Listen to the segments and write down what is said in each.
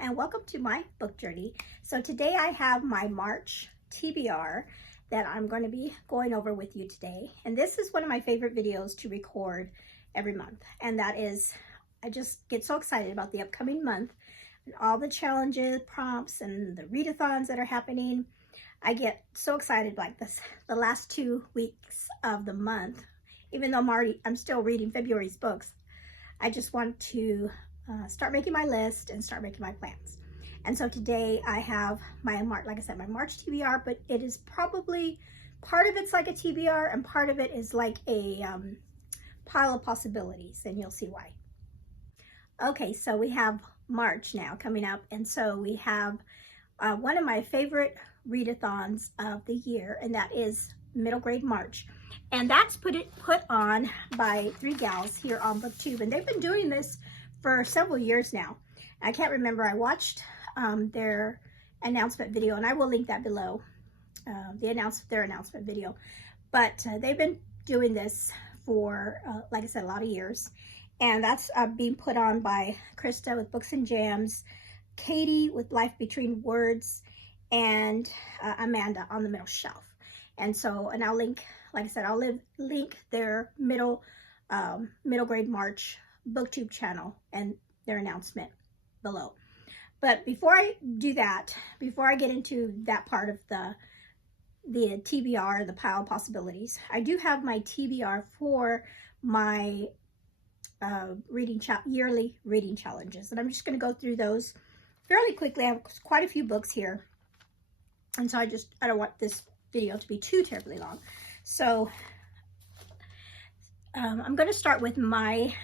and welcome to my book journey. So today I have my March TBR that I'm going to be going over with you today. And this is one of my favorite videos to record every month. And that is, I just get so excited about the upcoming month and all the challenges, prompts, and the readathons that are happening. I get so excited like this, the last 2 weeks of the month, even though I'm still reading February's books. I just want to start making my list and start making my plans. And so today I have my March, like I said, my March TBR, but it is probably, part of it's like a TBR and part of it is like a pile of possibilities, and you'll see why. Okay, so we have March now coming up, and so we have one of my favorite readathons of the year, and that is Middle Grade March. And that's put on by 3 gals here on BookTube, and they've been doing this for several years now. I can't remember, I watched their announcement video, and I will link that below, their announcement video. But they've been doing this for, like I said, a lot of years. And that's being put on by Cristo with Books and Jams, Katie with Life Between Words, and Amanda on the Middle Shelf. And so, and I'll link, like I said, I'll link their Middle Grade March BookTube channel and their announcement below. But before I do that, before I get into that part of the TBR, the pile of possibilities, I do have my TBR for my yearly reading challenges, and I'm just going to go through those fairly quickly. I have quite a few books here, and so I don't want this video to be too terribly long. So I'm going to start with my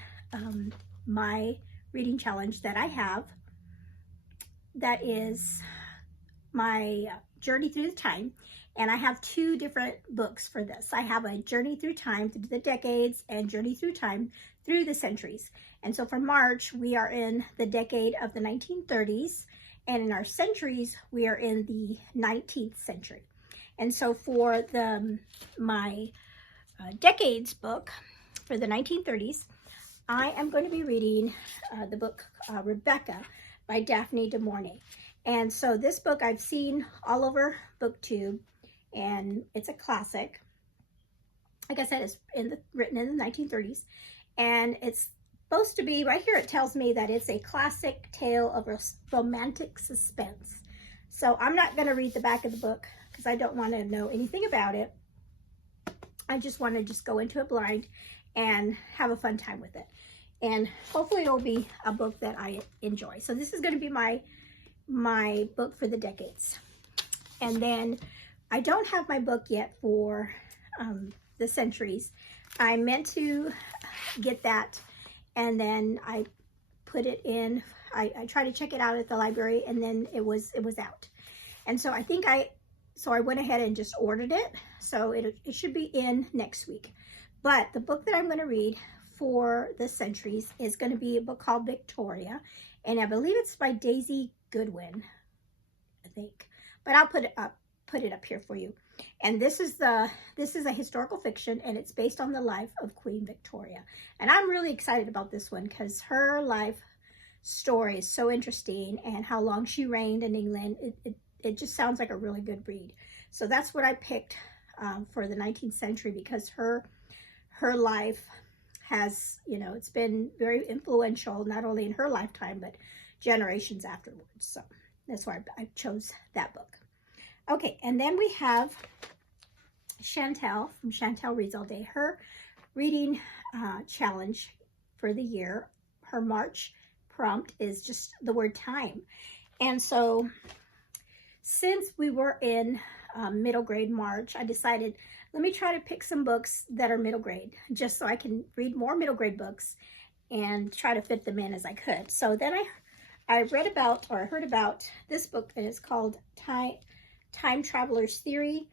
reading challenge that I have. That is my Journey Through the Time, and I have 2 different books for this. I have a Journey Through Time through the decades and Journey Through Time through the centuries. And so for March, we are in the decade of the 1930s, and in our centuries, we are in the 19th century. And so for my decades book for the 1930s, I am going to be reading the book Rebecca by Daphne du Maurier. And so this book I've seen all over BookTube, and it's a classic. Like I said, it's written in the 1930s, and it's supposed to be, right here it tells me that it's a classic tale of romantic suspense. So I'm not going to read the back of the book because I don't want to know anything about it. I just want to go into it blind and have a fun time with it. And hopefully it'll be a book that I enjoy. So this is going to be my book for the decades. And then I don't have my book yet for the centuries. I meant to get that, and then I put it in. I tried to check it out at the library, and then it was out. And so I went ahead and just ordered it. So it should be in next week. But the book that I'm going to read for the centuries is going to be a book called Victoria, and I believe it's by Daisy Goodwin, I think. But I'll put it up here for you. And this is a historical fiction, and it's based on the life of Queen Victoria. And I'm really excited about this one because her life story is so interesting, and how long she reigned in England. It just sounds like a really good read. So that's what I picked for the 19th century, because her life has, it's been very influential, not only in her lifetime, but generations afterwards. So that's why I chose that book. Okay, and then we have Chantel from Chantel Reads All Day. Her reading challenge for the year, her March prompt is just the word time. And so since we were in middle grade March, I decided, let me try to pick some books that are middle grade, just so I can read more middle grade books and try to fit them in as I could. So then I heard about this book, and it's called Time Traveler's Theory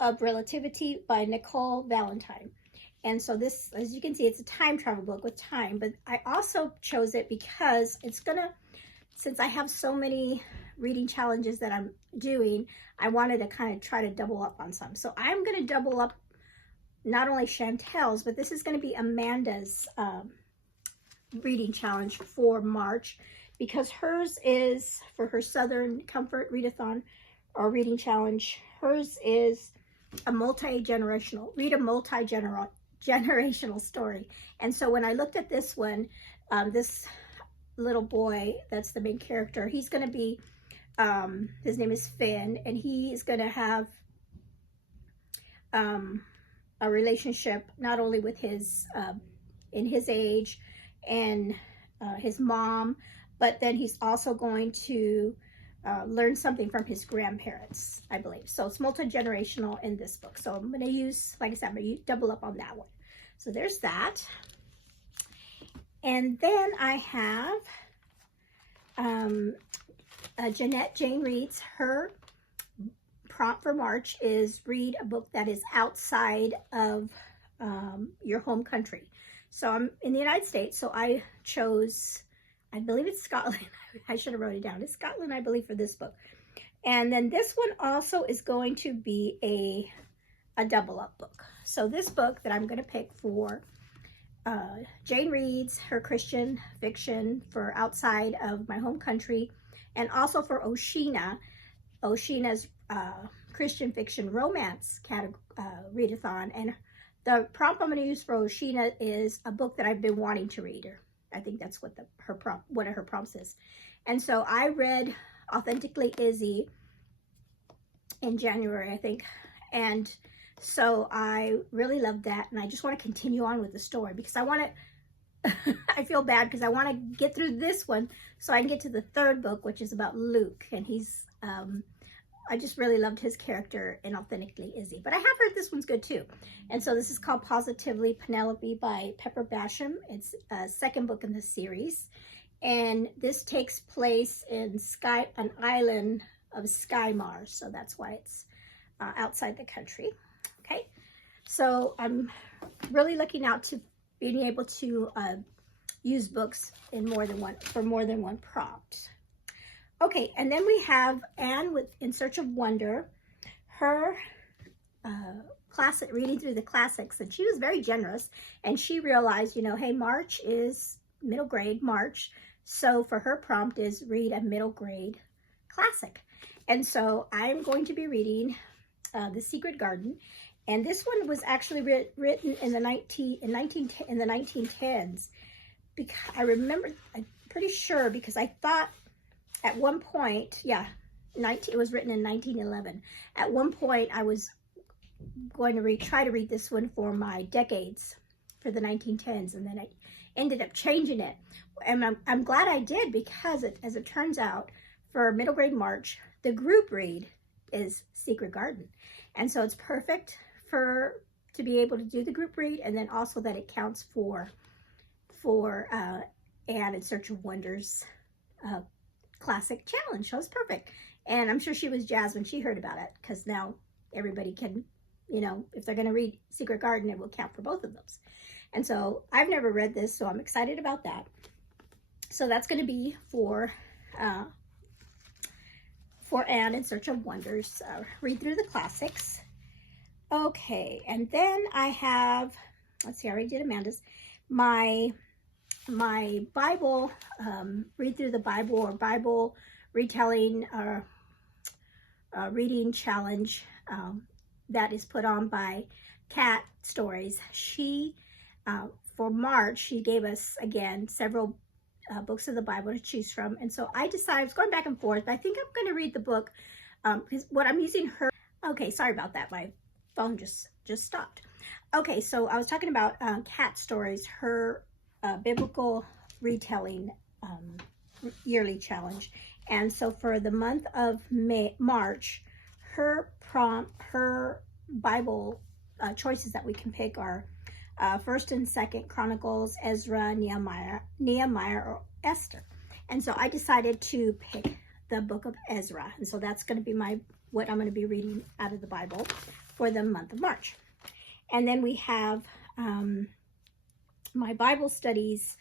of Relativity by Nicole Valentine. And so this, as you can see, it's a time travel book with time, but I also chose it because since I have so many reading challenges that I'm doing, I wanted to kind of try to double up on some. So I'm going to double up not only Chantel's, but this is going to be Amanda's reading challenge for March because hers is for her Southern Comfort Readathon or Reading Challenge. Hers is a multi-generational, read a multi-generational story. And so when I looked at this one, this little boy, that's the main character, he's going to be, his name is Finn, and he is going to have a relationship not only with his, in his age and his mom, but then he's also going to learn something from his grandparents, I believe. So it's multi-generational in this book. So I'm going to use, like I said, I'm going to double up on that one. So there's that. And then I have Jeanette Jane Reads. Her prompt for March is read a book that is outside of your home country. So I'm in the United States, so I chose, I believe it's Scotland. I should have wrote it down. It's Scotland, I believe, for this book. And then this one also is going to be a double up book. So this book that I'm going to pick for Jane Reads, her Christian fiction for outside of my home country, and also for Oshina's Christian fiction romance readathon. And the prompt I'm going to use for Oshina is a book that I've been wanting to read. I think that's what one of her prompts is. And so I read Authentically Izzy in January, I think. And so I really loved that. And I just want to continue on with the story because I want to, I feel bad because I want to get through this one so I can get to the third book, which is about Luke. And he's, I just really loved his character in Authentically Izzy. But I have heard this one's good too. And so this is called Positively Penelope by Pepper Basham. It's a second book in the series. And this takes place in an island of Skymar. So that's why it's outside the country. Okay. So I'm really looking out to being able to use books in more than one prompt. Okay, and then we have Anne with In Search of Wonder, her classic, reading through the classics, and she was very generous, and she realized, you know, hey, March is middle grade, March, so for her prompt is read a middle grade classic. And so I'm going to be reading The Secret Garden, and this one was actually written in the 1910s. Because I remember, I'm pretty sure, because I thought at one point, yeah, it was written in 1911. At one point, I was going to try to read this one for my decades for the 1910s, and then I ended up changing it. And I'm glad I did because, as it turns out, for middle grade March, the group read is Secret Garden. And so it's perfect to be able to do the group read, and then also that it counts for Anne in Search of Wonder's classic challenge. So it's perfect. And I'm sure she was jazzed when she heard about it, because now everybody can, you know, if they're going to read Secret Garden, it will count for both of those. And so I've never read this, so I'm excited about that. So that's going to be for Anne in Search of Wonders. Read through the classics. Okay, and then I have, let's see, I already did Amanda's, my Bible, read through the Bible, or Bible retelling reading challenge that is put on by Cat Stories. She, for March, she gave us, again, several books of the Bible to choose from. And so I decided, I was going back and forth, but I think I'm going to read the book, because what I'm using her, okay, sorry about that, my phone just stopped. Okay, so I was talking about Cat Stories, her biblical retelling yearly challenge. And so for the month of March, her Bible choices that we can pick are 1st and 2nd Chronicles, Ezra, Nehemiah, or Esther. And so I decided to pick the book of Ezra. And so that's going to be what I'm going to be reading out of the Bible for the month of March. And then we have my Bible studies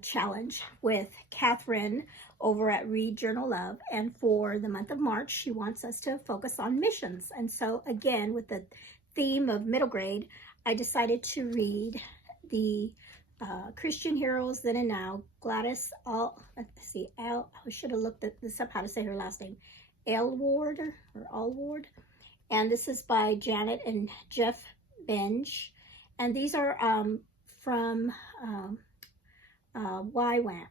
challenge with Catherine over at Read Journal Love. And for the month of March, she wants us to focus on missions. And so again, with the theme of middle grade, I decided to read the Christian Heroes Then and Now, Gladys, let's see, I should have looked at this up, how to say her last name, Aylward or Allward. And this is by Janet and Jeff Benj. And these are from YWAM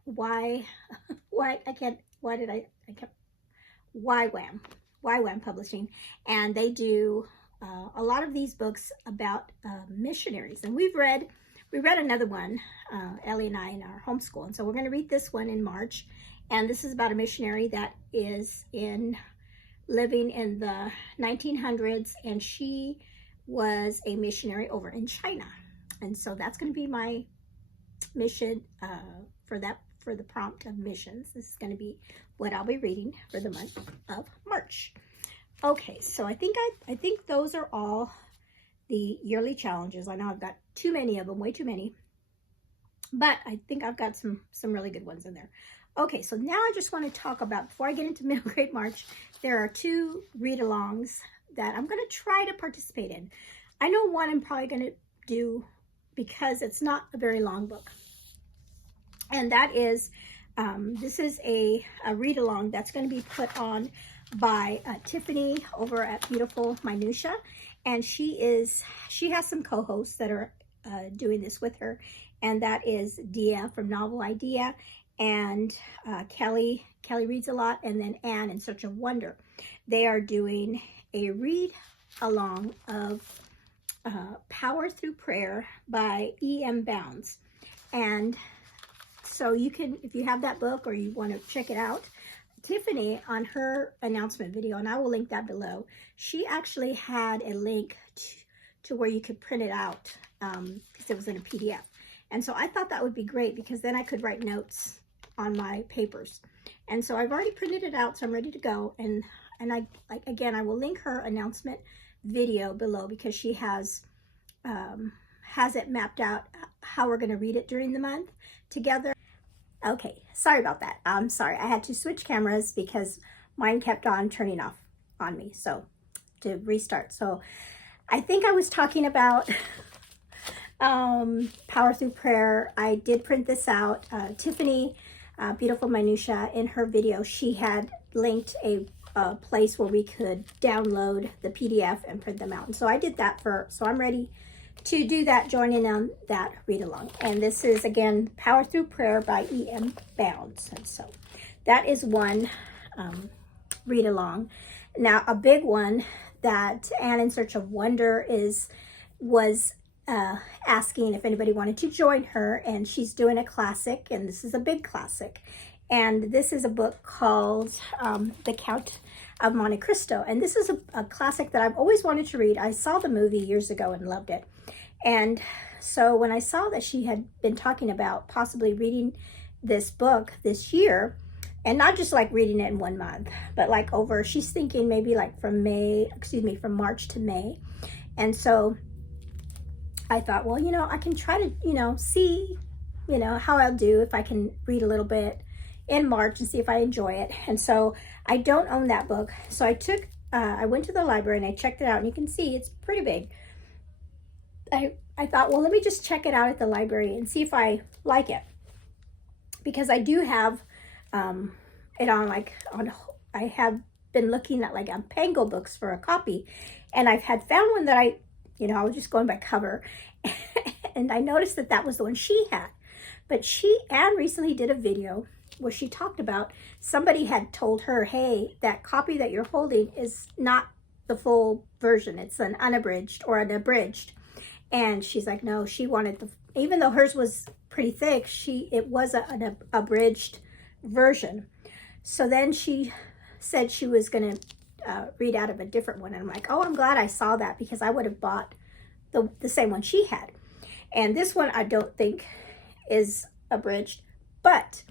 Publishing. And they do a lot of these books about missionaries. And we read another one, Ellie and I, in our homeschool. And so we're going to read this one in March. And this is about a missionary that is living in the 1900s, and she was a missionary over in China. And so that's going to be my mission for the prompt of missions. This is going to be what I'll be reading for the month of March. Okay, so I think those are all the yearly challenges. I know I've got too many of them, way too many, but I think I've got some really good ones in there. Okay, so now I just want to talk about, before I get into middle grade March, there are 2 read-alongs that I'm going to try to participate in. I know one I'm probably going to do because it's not a very long book. And that is, this is a read-along that's going to be put on by Tiffany over at Beautiful Minutia. And she has some co-hosts that are doing this with her. And that is Dia from Novel Idea, and Kelly reads a lot, and then Anne in Search of Wonder. They are doing a read along of Power Through Prayer by E.M. Bounds. And so you can, if you have that book or you want to check it out, Tiffany, on her announcement video, and I will link that below, she actually had a link to where you could print it out because it was in a PDF. And so I thought that would be great, because then I could write notes on my papers. And so I've already printed it out, so I'm ready to go. And I will link her announcement video below, because she has it mapped out how we're going to read it during the month together. Okay, sorry about that. I'm sorry. I had to switch cameras because mine kept on turning off on me. So to restart. So I think I was talking about Power Through Prayer. I did print this out. Tiffany, Beautiful Minutia, in her video, she had linked a place where we could download the PDF and print them out. And so I did that so I'm ready to do that, joining on that read along. And this is, again, Power Through Prayer by E.M. Bounds. And so that is one read along. Now, a big one that Anne in Search of Wonder was asking if anybody wanted to join her, and she's doing a classic, and this is a big classic. And this is a book called The Count of Monte Cristo. And this is a classic that I've always wanted to read. I saw the movie years ago and loved it. And so when I saw that she had been talking about possibly reading this book this year, and not just like reading it in 1 month, but like she's thinking maybe like from March to May. And so I thought, well, I can try to, see, how I'll do if I can read a little bit in March and see if I enjoy it. And so I don't own that book. So I went to the library and I checked it out, and you can see it's pretty big. I thought, well, let me just check it out at the library and see if I like it, because I do have it on I have been looking at on PangoBooks for a copy, and I've had found one that I was just going by cover, and I noticed that was the one she had. But Anne recently did a video where she talked about somebody had told her, hey, that copy that you're holding is not the full version. It's an unabridged or an abridged. And she's like, no, she wanted even though hers was pretty thick, it was an abridged version. So then she said she was going to read out of a different one. And I'm like, oh, I'm glad I saw that, because I would have bought the same one she had. And this one I don't think is abridged. But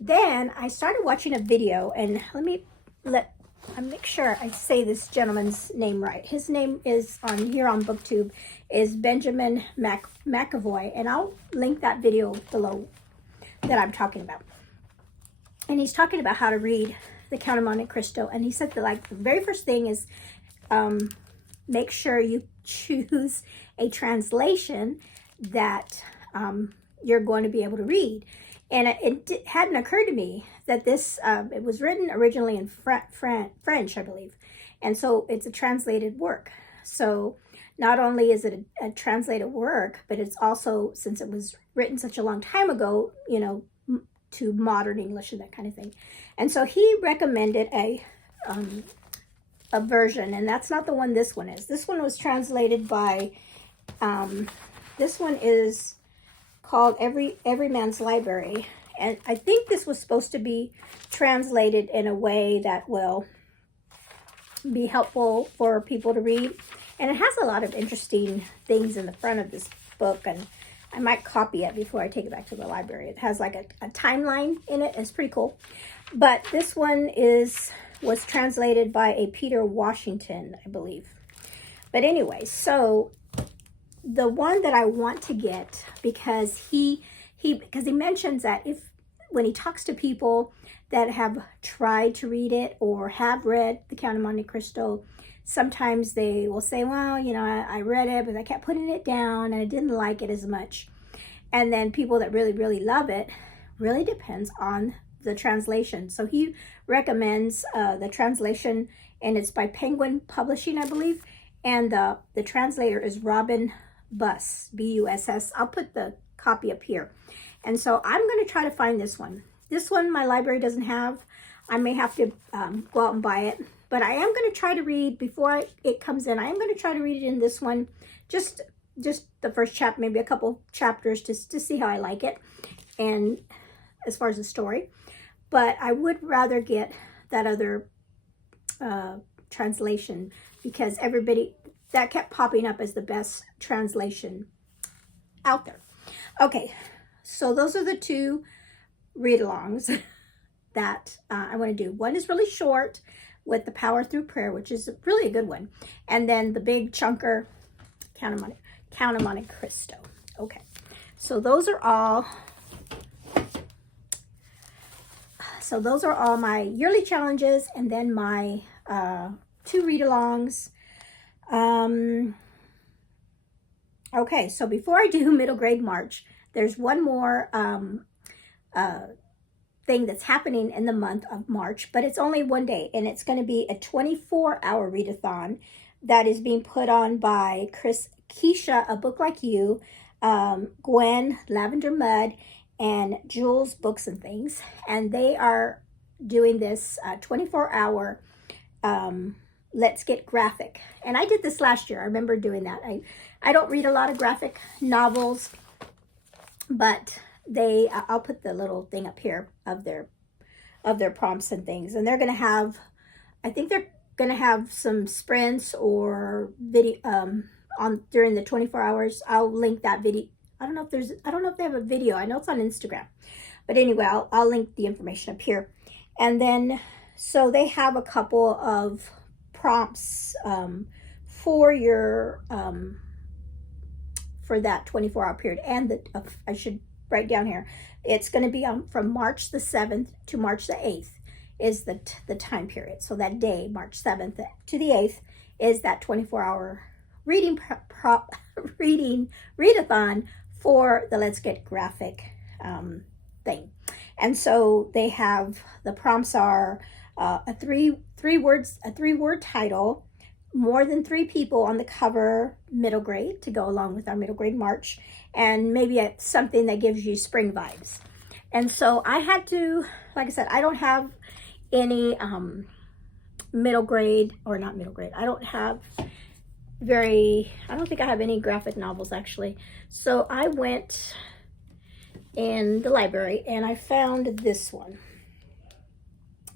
then I started watching a video, and I make sure I say this gentleman's name right. His name is on BookTube is Benjamin McAvoy, and I'll link that video below that I'm talking about. And he's talking about how to read The Count of Monte Cristo, and he said that the very first thing is make sure you choose a translation that you're going to be able to read. And it hadn't occurred to me that this, it was written originally in French, I believe. And so it's a translated work. So not only is it a translated work, but it's also, since it was written such a long time ago, you know, to modern English and that kind of thing. And so he recommended a version, and that's not the one this one is. This one was translated by, this one is called Every Man's Library. And I think this was supposed to be translated in a way that will be helpful for people to read. And it has a lot of interesting things in the front of this book, and I might copy it before I take it back to the library. It has like a timeline in it. It's pretty cool. But this one was translated by a Peter Washington, I believe. But anyway, so the one that I want to get, because he mentions that when he talks to people that have tried to read it or have read The Count of Monte Cristo, sometimes they will say, well, you know, I read it, but I kept putting it down and I didn't like it as much. And then people that really, really love it, really depends on the translation. So he recommends the translation, and it's by Penguin Publishing, I believe. And the translator is Robin Buss, B-U-S-S. I'll put the copy up here. And so I'm going to try to find this one. This one my library doesn't have. I may have to go out and buy it. But I am going to try to read, before it comes in, I am going to try to read it in this one. Just the first chapter, maybe a couple chapters to see how I like it. And as far as the story. But I would rather get that other translation, because that kept popping up as the best translation out there. Okay, so those are the two read-alongs that I want to do. One is really short, with The Power Through Prayer, which is really a good one. And then the big chunker, Count of Monte Cristo. Okay, so those are all my yearly challenges, and then my 2 read-alongs. Okay, so before I do middle grade March, there's one more thing that's happening in the month of March, but it's only one day, and it's going to be a 24-hour readathon that is being put on by Keisha, A Book Like You, Gwen, Lavender Mud, and Jules Books and Things. And they are doing this 24-hour Let's Get Graphic. And I did this last year. I remember doing that. I don't read a lot of graphic novels, but I'll put the little thing up here of their prompts and things. And they're going to have, I think they're going to have some sprints or video during the 24 hours. I'll link that video. I don't know if they have a video. I know it's on Instagram. But anyway, I'll link the information up here. And then, so they have a couple of prompts for your, for that 24-hour period. And I should write down here, it's going to be from March the 7th to March the 8th is the time period. So that day, March 7th to the 8th, is that 24-hour readathon for the Let's Get Graphic thing. And so they have, the prompts are a three-word title, more than 3 people on the cover, middle grade, to go along with our middle grade March, and maybe something that gives you spring vibes. And so I had to, like I said, I don't have any middle grade, or not middle grade. I don't think I have any graphic novels, actually. So I went in the library and I found this one.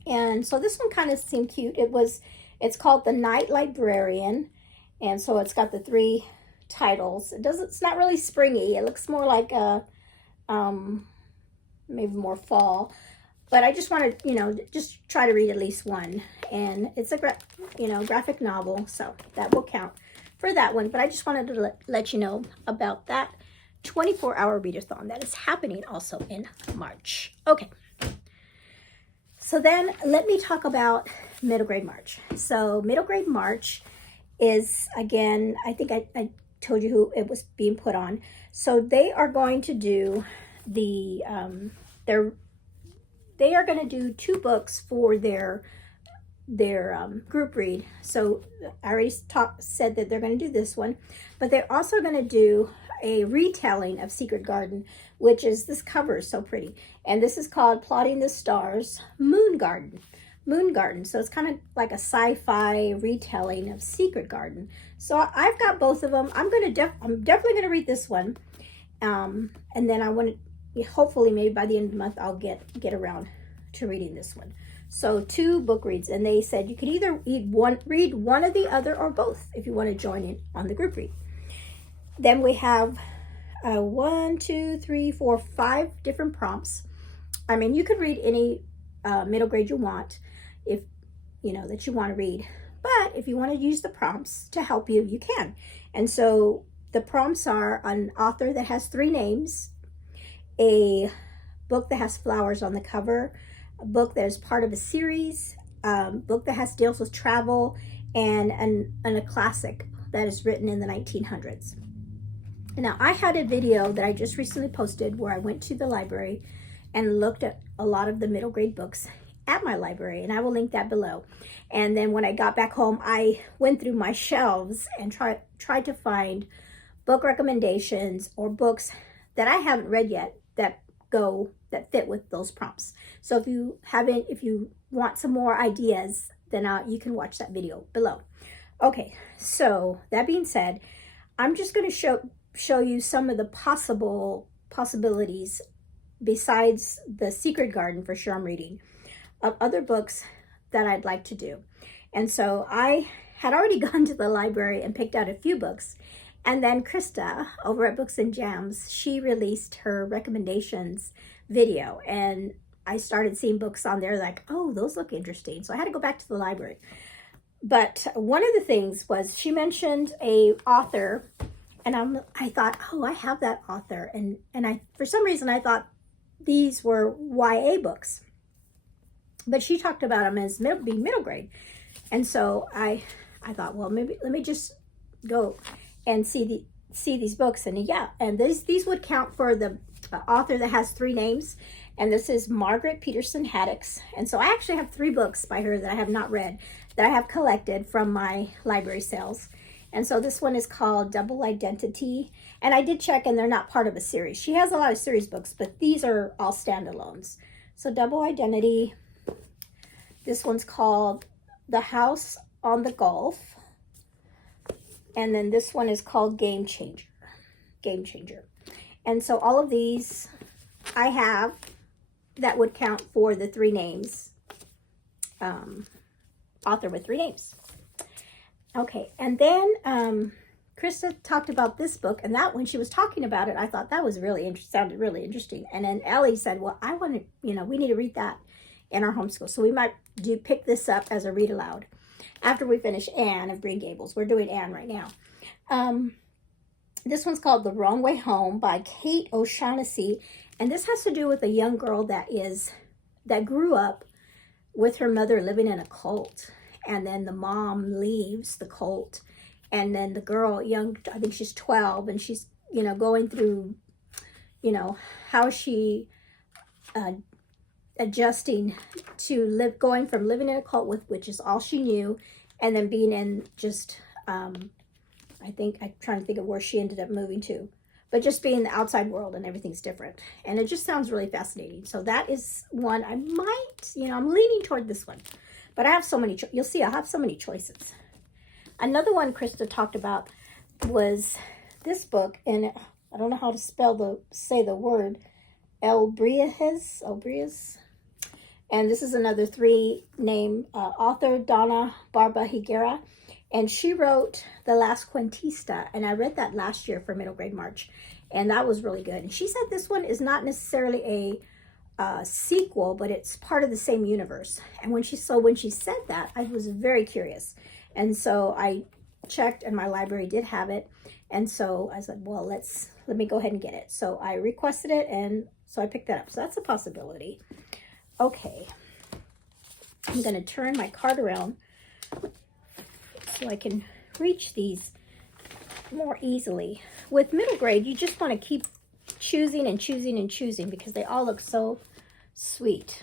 And so this one kind of seemed cute. It's called The Night Librarian. And so it's got the 3 titles. It's not really springy. It looks more like a, maybe more fall. But I just wanted, just try to read at least one. And it's a, graphic novel. So that will count for that one. But I just wanted to let you know about that 24-hour readathon that is happening also in March. Okay. So then let me talk about middle grade March. So middle grade March is, again, I think I told you who it was being put on. So they are going to do the, they are going to do 2 books for their group read. So I already said that they're going to do this one, but they're also going to do a retelling of Secret Garden, which is, this cover is so pretty. And this is called Plotting the Stars, Moon Garden. Moon Garden. So it's kind of like a sci-fi retelling of Secret Garden. So I've got both of them. I'm definitely going to read this one. And then I want to, hopefully maybe by the end of the month, I'll get around to reading this one. So 2 book reads, and they said you could either read one or the other, or both if you want to join in on the group read. Then we have 1, 2, 3, 4, 5 different prompts. I mean, you could read any middle grade you want, if you know that you want to read. But if you want to use the prompts to help you, you can. And so the prompts are an author that has 3 names, a book that has flowers on the cover, a book that is part of a series, book that deals with travel, and a classic that is written in the 1900s. Now, I had a video that I just recently posted where I went to the library and looked at a lot of the middle grade books at my library, and I will link that below. And then when I got back home, I went through my shelves and tried to find book recommendations or books that I haven't read yet that fit with those prompts. So if you want some more ideas, then you can watch that video below. Okay, so that being said, I'm just going to show you some of the possibilities besides the Secret Garden, for sure I'm reading, of other books that I'd like to do. And so I had already gone to the library and picked out a few books. And then Krista over at Books and Jams, she released her recommendations video. And I started seeing books on there like, oh, those look interesting. So I had to go back to the library. But one of the things was she mentioned a author, and I thought, oh, I have that author. And for some reason, I thought these were YA books. But she talked about them as being middle grade. And so I thought, well, maybe let me just go and see these books. And yeah, and these would count for the author that has 3 names. And this is Margaret Peterson Haddix. And so I actually have 3 books by her that I have not read, that I have collected from my library sales. And so this one is called Double Identity. And I did check, and they're not part of a series. She has a lot of series books, but these are all standalones. So Double Identity. This one's called The House on the Gulf. And then this one is called Game Changer. Game Changer. And so all of these I have that would count for the 3 names. Author with 3 names. Okay, and then Krista talked about this book, and that when she was talking about it, I thought that was sounded really interesting. And then Ellie said, well, I want to, we need to read that in our homeschool. So we might pick this up as a read aloud after we finish Anne of Green Gables. We're doing Anne right now. This one's called The Wrong Way Home by Kate O'Shaughnessy. And this has to do with a young girl that grew up with her mother living in a cult. And then the mom leaves the cult. And then the girl, I think she's 12, and she's, going through, how she adjusting to going from living in a cult which is all she knew, and then being in just, I'm trying to think of where she ended up moving to, but just being in the outside world and everything's different. And it just sounds really fascinating. So that is one I might, I'm leaning toward this one, but I have so many, you'll see I have so many choices. Another one Krista talked about was this book, and I don't know how to say the word, Elbrias. And this is another 3-name author, Donna Barba Higuera. And she wrote The Last Cuentista. And I read that last year for middle grade March. And that was really good. And she said this one is not necessarily a sequel, but it's part of the same universe. And when she said that, I was very curious. And so I checked, and my library did have it. And so I said, well, let me go ahead and get it. So I requested it, and so I picked that up. So that's a possibility. Okay, I'm going to turn my card around so I can reach these more easily. With middle grade, you just want to keep choosing and choosing and choosing because they all look so sweet.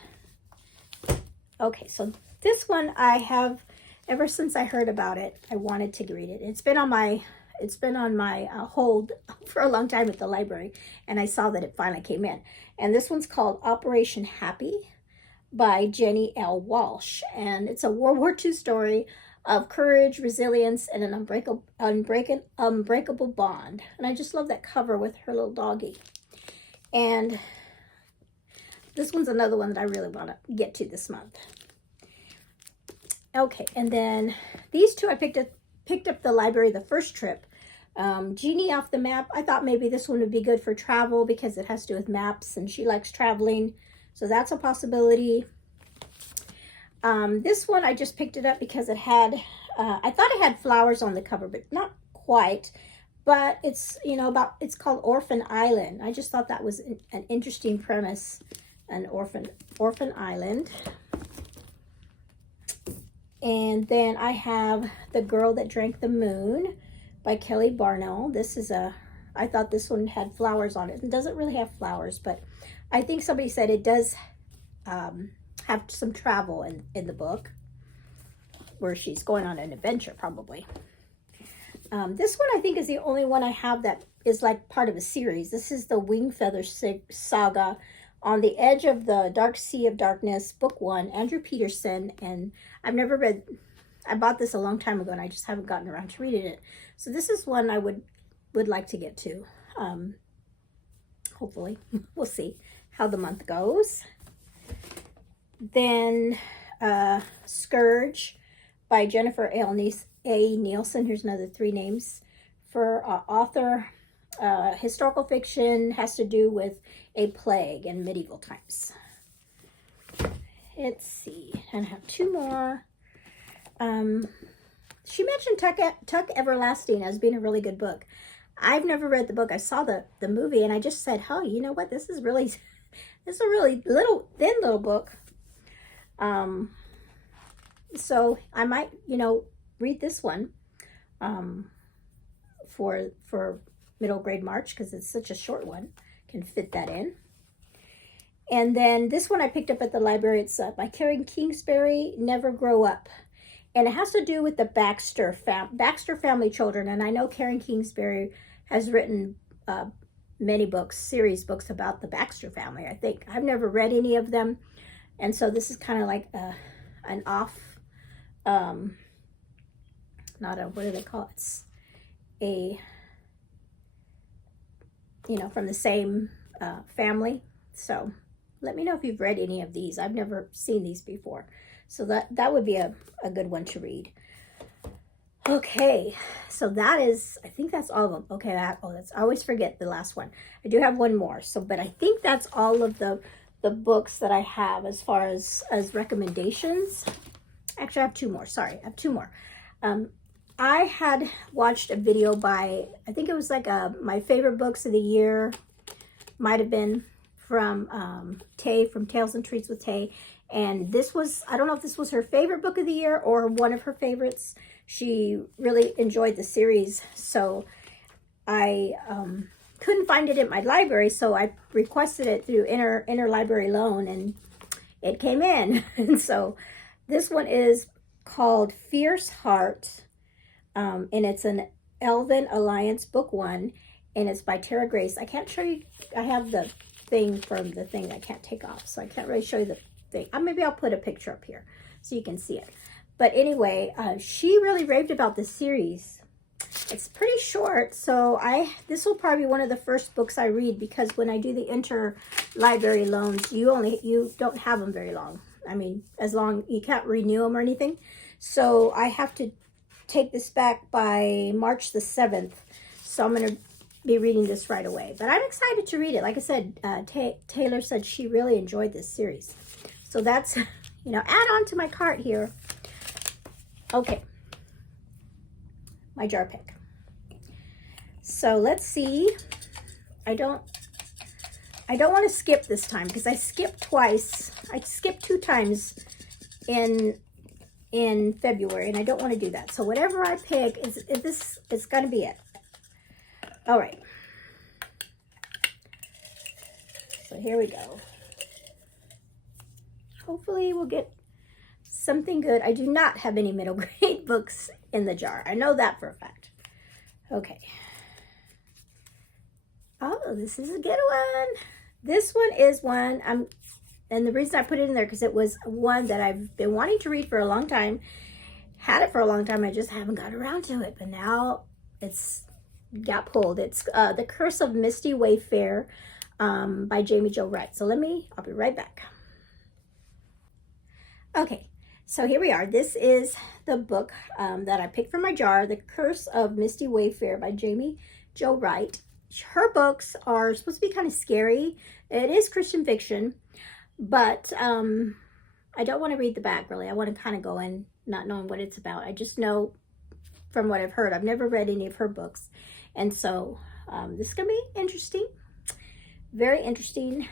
Okay, so this one I have, ever since I heard about it, I wanted to read it. It's been on my hold for a long time at the library, and I saw that it finally came in. And this one's called Operation Happy by Jenny L. Walsh, and it's a World War II story of courage, resilience, and an unbreakable bond. And I just love that cover with her little doggy. And this one's another one that I really want to get to this month. Okay, and then these two I picked up the library the first trip. Genie Off the Map. I thought maybe this one would be good for travel because it has to do with maps and she likes traveling. So that's a possibility. This one I just picked it up because it had, I thought it had flowers on the cover, but not quite. But it's, you know, it's called Orphan Island. I just thought that was an interesting premise, an orphan island. And then I have The Girl That Drank the Moon by Kelly Barnell. This is I thought this one had flowers on it. It doesn't really have flowers, but I think somebody said it does have some travel in the book where she's going on an adventure probably. This one I think is the only one I have that is like part of a series. This is the Wingfeather Saga, On the Edge of the Dark Sea of Darkness, Book 1, Andrew Peterson. And I've never read, I bought this a long time ago and I just haven't gotten around to reading it. So this is one I would like to get to. Hopefully, we'll see how the month goes. Then Scourge by Jennifer A. Nielsen. Here's another 3 names for author. Historical fiction, has to do with a plague in medieval times. Let's see, and I have 2 more. She mentioned Tuck Everlasting as being a really good book. I've never read the book. I saw the movie and I just said, oh, you know what? This is a really thin little book. So I might, you know, read this one for middle grade March because it's such a short one. Can fit that in. And then this one I picked up at the library. It's by Karen Kingsbury, Never Grow Up. And it has to do with the Baxter family children. And I know Karen Kingsbury has written many books, series books about the Baxter family, I think. I've never read any of them. And so this is kind of like an off, not a, what do they call it? It's a, you know, from the same family. So let me know if you've read any of these. I've never seen these before. So that would be a good one to read. Okay, so that is, I think that's all of them. Okay, I always forget the last one. I do have one more. So, but I think that's all of the books that I have as far as recommendations. Actually, I have 2 more. Sorry, I have 2 more. I had watched a video by, I think it was like my favorite books of the year. Might have been from Tay, from Tales and Treats with Tay. And this was, I don't know if this was her favorite book of the year or one of her favorites. She really enjoyed the series. So I couldn't find it in my library. So I requested it through interlibrary loan and it came in. And so this one is called Fierce Heart. And it's an Elven Alliance Book 1. And it's by Tara Grace. I can't show you, I have the thing from the thing I can't take off. So I can't really show you the thing. Maybe I'll put a picture up here so you can see it. But anyway, she really raved about this series. It's pretty short, so this will probably be one of the first books I read because when I do the interlibrary loans, you don't have them very long. I mean, as long, you can't renew them or anything. So I have to take this back by March the 7th. So I'm going to be reading this right away. But I'm excited to read it. Like I said, Taylor said she really enjoyed this series. So that's, you know, add on to my cart here. Okay. My jar pick. So let's see. I don't want to skip this time because I skipped twice. I skipped 2 times in February and I don't want to do that. So whatever I pick it's going to be it. All right. So here we go. Hopefully we'll get something good. I do not have any middle grade books in the jar. I know that for a fact. Okay. Oh, this is a good one. This one is one, and the reason I put it in there because it was one that I've been wanting to read for a long time. Had it for a long time. I just haven't got around to it, but now it's got pulled. It's The Curse of Misty Wayfarer by Jamie Jo Wright. So I'll be right back. Okay, so here we are. This is the book that I picked from my jar, The Curse of Misty Wayfarer by Jamie Jo Wright. Her books are supposed to be kind of scary. It is Christian fiction, but I don't want to read the back, really. I want to kind of go in not knowing what it's about. I just know from what I've heard. I've never read any of her books. And so this is going to be interesting. Very interesting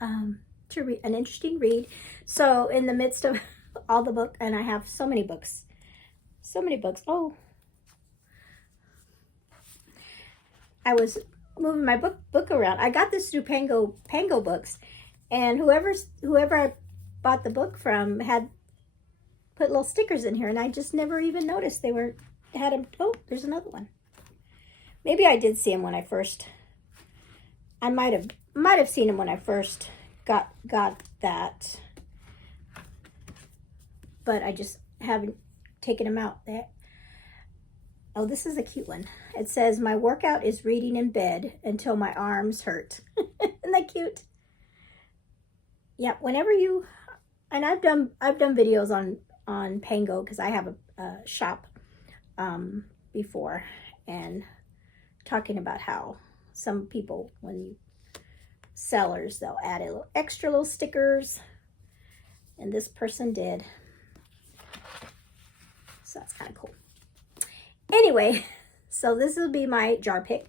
to read, an interesting read. So in the midst of all the book, and I have so many books. Oh, I was moving my book around. I got this through PangoBooks, and whoever I bought the book from had put little stickers in here, and I just never even noticed they had them. Oh, there's another one. Maybe I did see them when I first. I might have seen them when I first got that, but I just haven't taken them out. Oh, this is a cute one. It says, "My workout is reading in bed until my arms hurt." Isn't that cute? Yeah, whenever you, and I've done videos on Pango because I have a shop before, and talking about how some people, sellers, they'll add a little extra little stickers, and this person did. So that's kind of cool. Anyway, so this will be my jar pick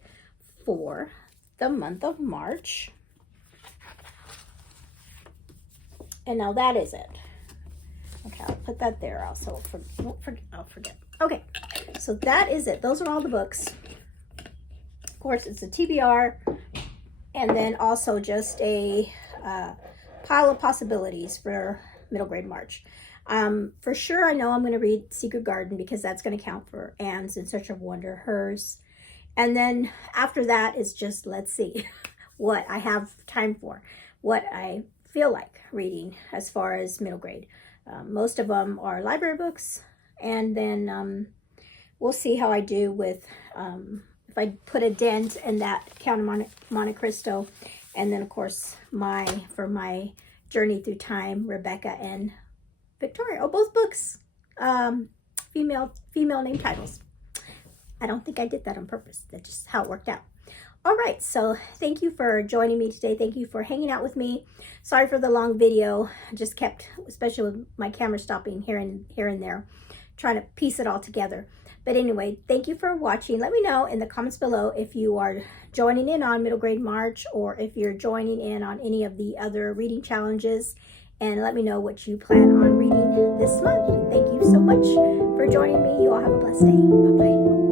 for the month of March. And now that is it. Okay, I'll put that there also. I'll forget. Okay, so that is it. Those are all the books. Of course, it's a TBR, and then also just a pile of possibilities for middle grade March. For sure, I know I'm going to read Secret Garden because that's going to count for Anne's In Search of Wonder, hers. And then after that is just, let's see what I have time for, what I feel like reading as far as middle grade. Most of them are library books, and then we'll see how I do with, if I put a dent in that Count of Monte Cristo, and then of course for my Journey Through Time, Rebecca and Victoria. Oh, both books, female name titles. I don't think I did that on purpose. That's just how it worked out. All right, so thank you for joining me today. Thank you for hanging out with me. Sorry for the long video. I just kept, especially with my camera stopping here and there, trying to piece it all together. But anyway, thank you for watching. Let me know in the comments below if you are joining in on Middle Grade March, or if you're joining in on any of the other reading challenges. And let me know what you plan on reading this month. Thank you so much for joining me. You all have a blessed day. Bye-bye.